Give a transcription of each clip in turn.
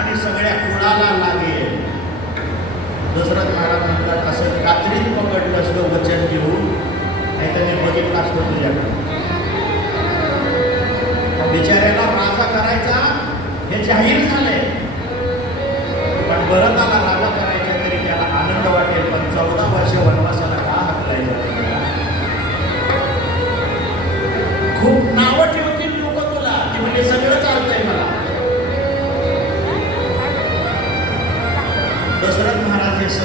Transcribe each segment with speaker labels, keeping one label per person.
Speaker 1: आणि सगळ्या कुणाला लागेल? दशरथ महाराज म्हणतात असं कात्रीत पकडलं असतं वचन घेऊन नाही त्याने बघितलं असतं तुझ्याकडे बिचाऱ्याला राजा करायचा हे जाहीर झालंय. पण भरताला राजा करायचा तरी त्याला आनंद वाटेल पण चौदा वर्ष वनवासाला का हकलाय त्याला? खूप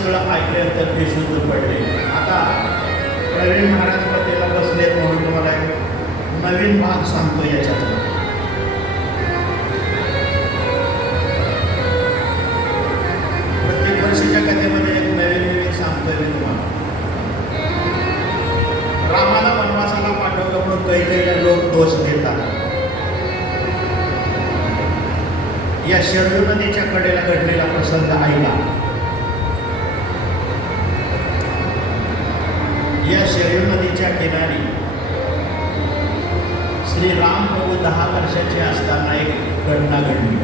Speaker 1: सगळं ऐकल्यानंतर बेशुद्ध पडले. आता प्रवीण महाराज पतीला बसलेत म्हणून तुम्हाला नवीन भाग सांगतो याच्यात प्रत्येक वर्षीच्या कथेमध्ये एक नवीन नवीन सांगतोय मी तुम्हाला. रामाला वनवासाला पाठवलं म्हणून काही काही लोक दोष देतात. या शरयू नदीच्या कडेला घडलेला प्रसंग आईला. श्री राम प्रभू दहा वर्षाचे असताना एक घटना घडली.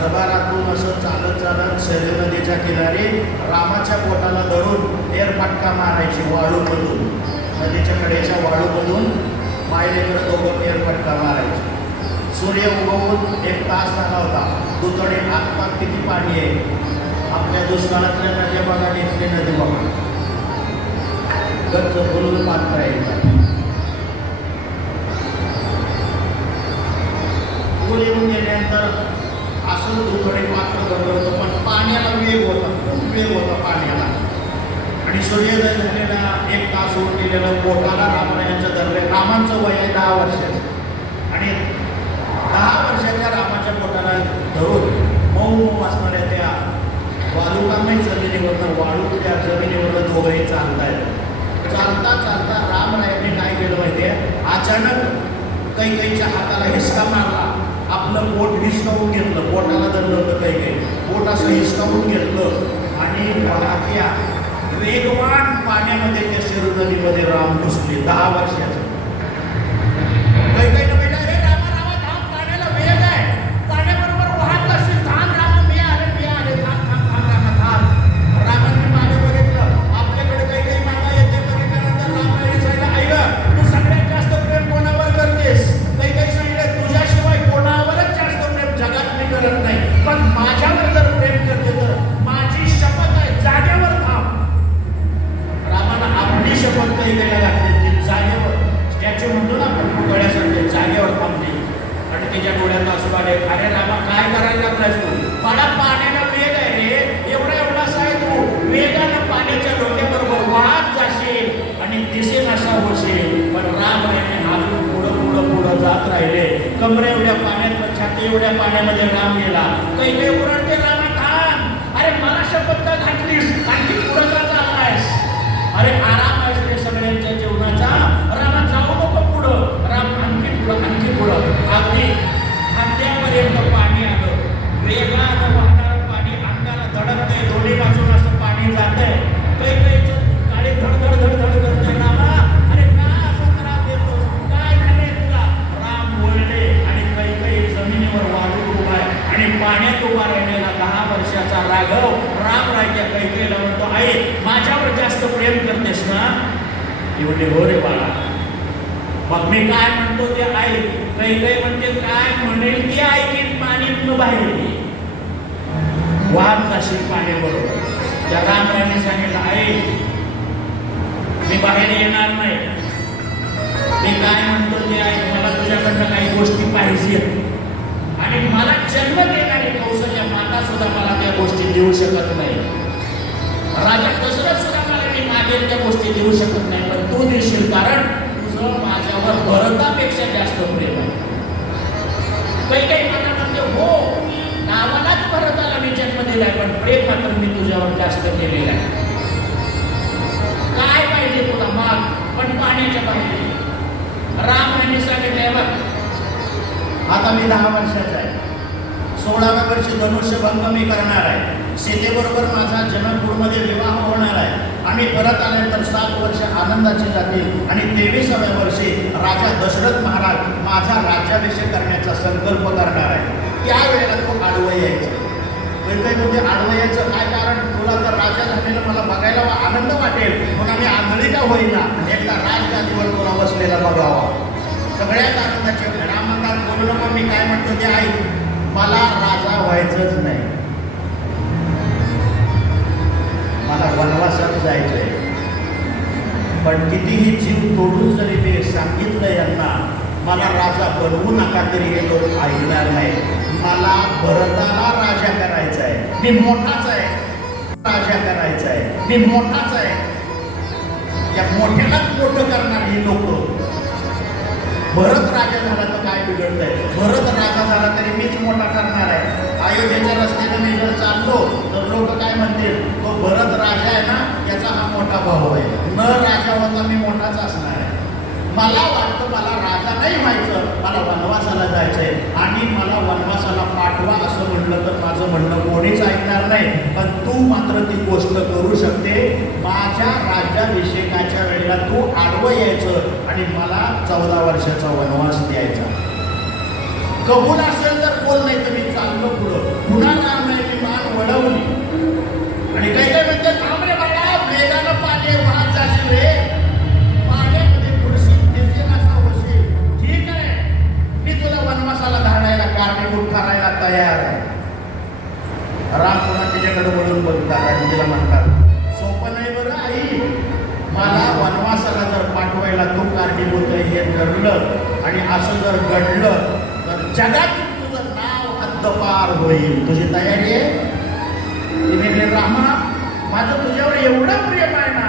Speaker 1: दरबारातून असं चालत चालत शरीर नदीच्या किनारी रामाच्या पोटाला धरून फेरफटका मारायची वाळूमधून नदीच्या कडेच्या वाळूमधून मायलेकडे दोघं फेरफटका मारायचे. सूर्य उगवून एक तास झाला होता. दुतडे आसपास किती पाणी आहे? आपल्या दुष्काळातल्या नद्या बघा घेतली नदी बघा. गच्च बोलून पात्र आहे तास बोटाला गेलेलं रामरायांच्या दरम्यान रामांचं वय आहे दहा वर्षाचं. आणि दहा वर्षाच्या रामाच्या पोटाला धरून मऊ मऊ असणाऱ्या त्या वालुकामय जमिनीवरनं वाळू त्या जमिनीवरनं दोघंही चालतायत चालता चालता रामरायांनी काय केलं माहितीये? अचानक काही काहीच्या हाताला हिसका मारला. आपलं पोट हिसकावून घेतलं. पोटाला धरलं होतं काही काही. पोट असं हिसकावून घेतलं. आणि वाहत्या वेगवान पाण्यामध्ये त्या शिरू राम घुसले दहा वर्षाचे कमरे एवढ्या पाण्यात छाती एवढ्या पाण्यामध्ये राम गेला. पहिले उरडते रामा थांब. अरे मला शपथ का घातलीस? आणखी पुढं का चाललायस. अरे आराम आहेस रे सगळ्यांच्या जेवणाचा. रामा जाऊ नको पुढं. राम आणखी पुढं आणखी पुढं. अगदी खांद्यापर्यंत पाणी आलं. वेगानं वाहणारं पाणी अंगाला धडकते दोन्ही बाजूला असं पाणी जाते काही काही काळी धडधड पाण्यात उभा राहिलेला दहा वर्षाचा राघव राम राजा कैकेला म्हणतो आई माझ्यावर जास्त प्रेम करतेस ना? एवढे हो रे बाळा. मग मी काय म्हणतो ते आई कैकै म्हणते काय म्हणेल की आई की पाणी बाहेर वाद नाशील पाण्याबरोबर त्या रामराने सांगितलं आई मी बाहेर येणार नाही. मी काय म्हणतो ते आई मला तुझ्याकडनं काही गोष्टी पाहिजे आणि मला जन्म देणारी कौशल्य माता सुद्धा मला त्या गोष्टी देऊ शकत नाही. राजा दशरथ सुद्धा मला मी मागेल त्या गोष्टी देऊ शकत नाही पण तू देशील कारण तुझं माझ्यावर भरतापेक्षा जास्त प्रेम आहे. काही काही मला म्हणते हो नावालाच भरताला मी जन्म दिलाय पण प्रेम मात्र मी तुझ्यावर जास्त केलेलं आहे. काय पाहिजे तुला माग? पण पाण्याच्या पाहिजे. राम यांनी सांगितलं बघ आता मी दहा वर्षाचा आहे. सोळाव्या वर्षी धनुष्यभंग मी करणार आहे. सीतेबरोबर माझा जनकपूरमध्ये विवाह होणार आहे. आणि परत आल्यानंतर सात वर्ष आनंदाची जातील. आणि तेविसाव्या वर्षी राजा दशरथ महाराज माझा राज्याभिषेक करण्याचा संकल्प करणार आहे. त्यावेळेला तो आडवं यायचं. काही काही म्हणजे आडवं यायचं? काय कारण? तुला तर राजा झालेलं मला बघायला आनंद वाटेल. मग आम्ही आंधळी का होईना? एकदा राजगादीवर तुला बसलेला बघावा. सगळ्यात आनंदाचे राममंदात बोलू नको मी काय म्हणतो ते आई मला राजा व्हायचंच नाही. मला वनवासात जायचंय. पण कितीही जीव तोडून जरी मी सांगितलं यांना मला राजा बनवू नका तरी हे लोक ऐकणार नाही. मला भरताला राजा करायचा आहे मी मोठाच आहे. राजा करायचा आहे मी मोठाच आहे. या मोठ्यालाच मोठं करणार ही लोक. भरत राजा झाला तर काय बिघडत आहे भरत राजा झाला तरी मीच मोठा करणार आहे. अयोध्येच्या रस्त्याने मी जर चाललो तर लोक काय म्हणतील? तो भरत राजा आहे ना याचा हा मोठा भाऊ आहे. न राजा होता मी मोठाच असणार. मला वाटतं मला राजा नाही व्हायचं. मला वनवासाला जायचंय. आणि मला वनवासाला पाठवा असं म्हटलं तर माझं म्हणणं कोणीच ऐकणार नाही. पण तू मात्र ती गोष्ट करू शकते. माझ्या राज्याभिषेकाच्या वेळेला तू आडवं यायचं आणि मला चौदा वर्षाचा वनवास द्यायचा. कबूल असेल तर बोल नाही तर ठरलं आणि असं जर घडलं तर जगात तुझं नाव हद्दपार होईल. तुझी तयारी आहे? रामा माझं तुझ्यावर एवढं प्रेम आहे ना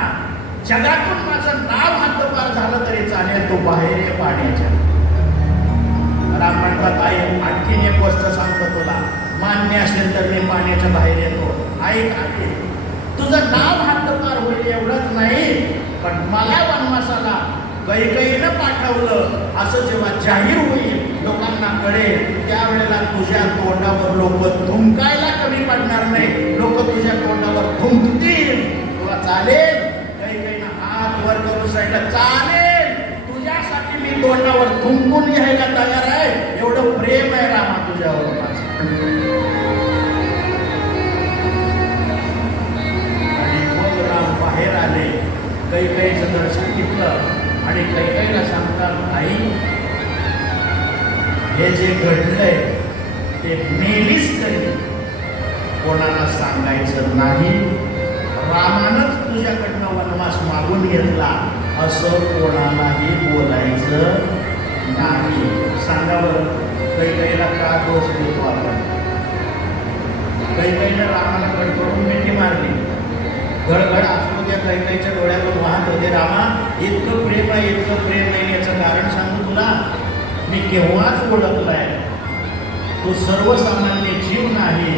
Speaker 1: जगातून माझं नाव हद्दपार झालं तरी चालेल तू बाहेर आहे पाण्याच्या. राम म्हणतात आई आणखीन एक गोष्ट सांगतो तुला. मान्य असेल तर मी पाण्याच्या बाहेर येतो. ऐक आहे तुझं नाव हद्दपार होईल एवढंच नाही पण मला वनवासाला कैकईनं पाठवलं. असं जेव्हा जाहीर होईल लोकांना कळेल त्यावेळेला तुझ्या तोंडावर लोक थुंकायला कमी पडणार नाही. लोक तुझ्या तोंडावर थुंकतील तुला चालेल. कैकईनं हात वर करून सांगितलं चालेल. तुझ्यासाठी मी तोंडावर थुंकून घ्यायला तयार आहे. एवढं प्रेम आहे रामा तुझ्यावर आणि मग राम बाहेर आले. कैकईचं दर्शन घेतलं. आणि कैकईला सांगतात आई हे जे घडलंय ते नेहमीच तरी कोणाला सांगायचं नाही. रामानंच तुझ्याकडनं वनवास मागून घेतला असं कोणालाही बोलायचं नाही. सांगावं काही काहीला का दोष देतो आपण? कैकईनं रामाला कडकडून मिठी मारली. गडगड असू त्या कैकाईच्या डोळ्यातून वाहत होते. रामा इतकं प्रेम आहे इतकं प्रेम आहे याचं कारण सांगू तुला? मी केव्हाच ओळखलाय? तो सर्वसामान्य जीव नाही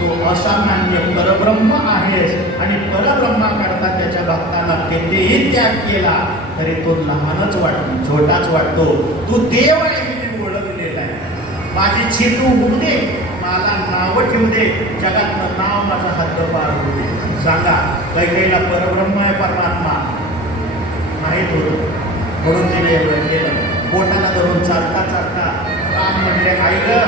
Speaker 1: तो असामान्य परब्रह्म आहेस आणि परब्रह्माकरता त्याच्या भक्ताला कितीही त्याग केला तरी तो लहानच वाटतो छोटाच वाटतो. तू देव आहे मी ओळखलेला आहे. माझी छिटू होऊ दे मला नावं ठेवू दे. जगातलं नाव माझा हद्दपार होऊ दे. सांगा कैकेला परब्रह्म आहे परमात्मा. नाही धरून म्हणून तिने केलं. पोटाला धरून चालता चालता काम म्हणले आई ग.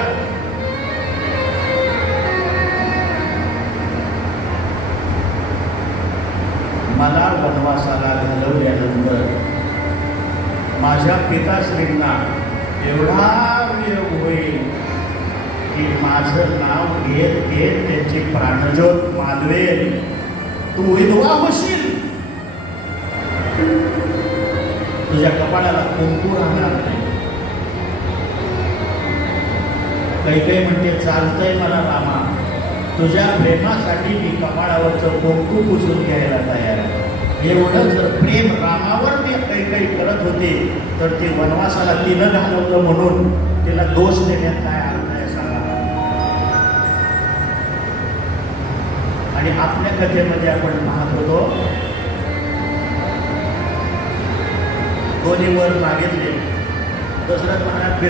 Speaker 1: मला वनवासाला घालवल्यानंतर माझ्या माझ्या पिताश्रींना एवढा वियोग होईल की माझं नाव घेत घेत त्यांची प्राणज्योत मालवेल. तू विधवा होशील तुझ्या कपाळाला कोंकू राहणार नाही काही काही म्हणते चालतंय मला रामा तुझ्या प्रेमासाठी मी कपाळावरचं कोंकू पुसून घ्यायला तयार आहे एवढं जर प्रेम रामावर मी काही काही करत होते तर ते वनवासाला तिनं घालवलं म्हणून तिला दोष देण्यात काय अर्थ आणि आपल्या कथेमध्ये आपण पाहत होतो. दोन्ही वर मागितले. दशरथ महाराज